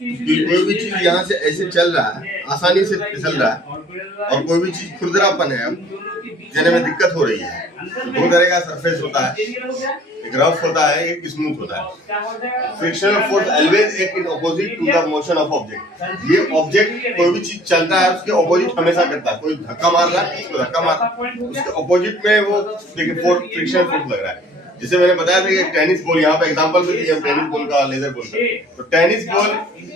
कि कोई भी चीज यहाँ से ऐसे चल रहा है, आसानी से फिसल रहा है, और कोई भी चीज खुरदरापन है, अब देने में दिक्कत हो रही है। तो दो तरह का सरफेस होता है, एक रफ होता है, एक स्मूथ होता है। Frictional force always act in opposite to the motion of object. ये ऑब्जेक्ट कोई भी चीज चलता है उसके अपोजिट हमेशा करता है। कोई धक्का मार रहा है, उसको धक्का मार, उसके अपोजिट में वो देखिए फ्रिक्शनल फोर्स लग रहा है। जैसे मैंने बताया था कि टेनिस बॉल, यहाँ पे एग्जांपल भी दिया टेनिस बॉल का, लेजर बॉल का। तो टेनिस बॉल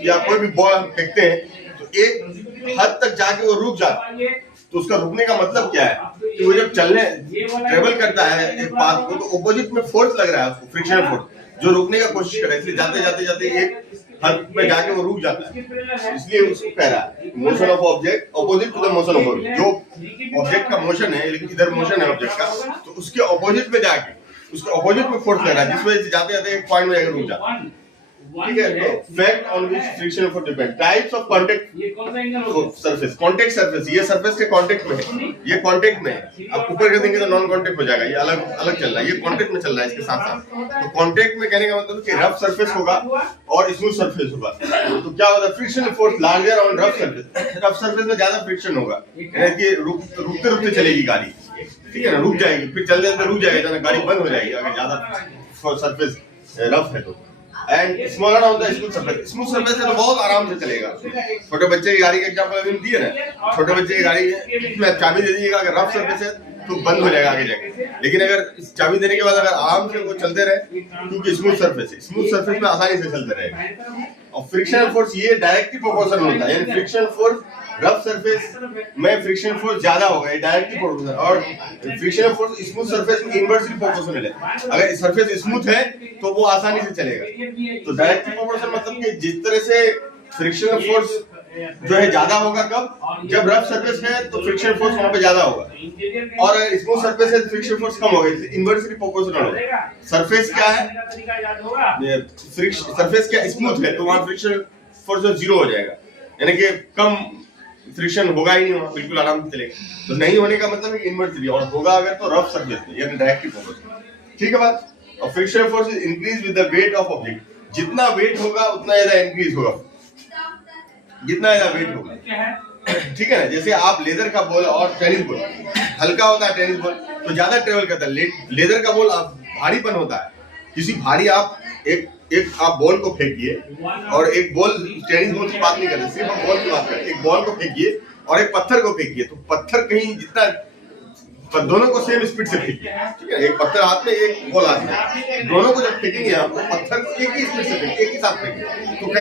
या कोई भी बॉल हम फेंकते हैं तो एक हद तक जाके वो रुक जाता है। तो उसका रुकने का मतलब क्या है कि वो जब चलने ट्रेवल करता है एक पाथ को, तो ऑपोजिट में फोर्स लग रहा है उसको, फ्रिक्शनल फोर्स, जो रुकने का कोशिश कर रहा है। इसलिए जाते जाते जाते एक हद पे जाके वो रुक जाता है। इसलिए उसको कह रहा है motion of object opposite to the motion of object. जो ऑब्जेक्ट का मोशन है, लेकिन इधर मोशन है ऑब्जेक्ट का, तो उसके ऑपोजिट में जाके उसके ऑपोजिट में फोर्स लग रहा है, जिस वजह से जाते जाते एक पॉइंट में जाकर रुक जाता है। ठीक है, तो fact on which frictional force depend. Types of contact surface, contact surface, ये सरफेस के कांटेक्ट में है, ये कांटेक्ट में है। आप ऊपर कर देंगे तो नॉन कांटेक्ट हो जाएगा, ये अलग अलग चल रहा है, ये कांटेक्ट में चल रहा है इसके साथ साथ। तो कांटेक्ट में कहने का मतलब कि रफ सरफेस होगा और स्मूथ सरफेस होगा। तो क्या होता है, frictional force larger on rough surface. Rough surface में ज्यादा फ्रिक्शन होगा, यानी कि रुकते रुकते चलेगी गाड़ी, ठीक है ना, रुक जाएगी, फिर चलते चलते रुक जाएगी, गाड़ी बंद हो जाएगी अगर ज्यादा सरफेस रफ है तो। And smaller on the smooth surface, smooth surface है तो बहुत आराम से चलेगा। छोटे बच्चे की गाड़ी का एग्जांपल अभी दिए ना, छोटे बच्चे की गाड़ी में चाबी दे दीजिएगा, अगर रफ सरफेस है तो बंद हो जाएगा आगे जाके। लेकिन अगर चाबी देने के बाद अगर आराम से वो चलते रहे, क्योंकि स्मूथ सरफेस है, स्मूथ सरफेस में आसानी से चलते रहेगा। और फ्रिक्शनल फोर्स ये डायरेक्टली प्रोपोर्शनल होता है, यानी फ्रिक्शनल फोर्स रफ सरफेस में फ्रिक्शनल फोर्स ज्यादा होगा, डायरेक्टली प्रोपोर्शनल, और फ्रिक्शनल फोर्स स्मूथ सरफेस में इनवर्सली प्रोपोर्शनल है। अगर सरफेस स्मूथ है तो वो आसानी से चलेगा। तो डायरेक्टली प्रोपोर्शनल मतलब कि जिस तरह से फ्रिक्शनल फोर्स जो है ज्यादा होगा, कब, जब रफ सरफेस है तो फ्रिक्शनल फोर्स वहां पे ज्यादा होगा, और स्मूथ सरफेस है तो फ्रिक्शनल फोर्स कम होगा, इनवर्सली प्रोपोर्शनल होगा। सरफेस क्या है, सरफेस क्या स्मूथ है तो वहां फ्रिक्शनल फोर्स जो जीरो हो जाएगा, यानी कि कम फ्रिक्शन होगा ही नहीं, वहां बिल्कुल आराम से चलेगा। तो नहीं होने का मतलब है इनवर्सली, और होगा अगर तो रफ सरफेस पे, यानी डायरेक्टली प्रोपोर्शनल। ठीक है बात। और frictional force is increase with the weight of object. जितना वेट होगा उतना ज्यादा इंक्रीज होगा, जितना ज्यादा वेट होगा, ठीक है ना। जैसे आप लेदर का बॉल और टेनिस बॉल, हल्का होता है टेनिस बॉल तो ज्यादा ट्रेवल करता है, लेदर का बॉल भारीपन होता है। किसी भारी आप एक आप बॉल को फेंकिए, और एक बॉल, टेनिस बॉल की बात नहीं कर रहे, सिर्फ हम बॉल की बात करें। एक बॉल को फेंकिए और एक पत्थर को फेंकिए, तो पत्थर कहीं जितना, दोनों को सेम स्पीड से फेंकिए, ठीक है। एक पत्थर हाथ में, एक बॉल हाथ में, दोनों को जब फेंकेंगे आप, तो पत्थर को एक ही स्पीड से फेंकिए, एक ही साथ फेंकिए। तो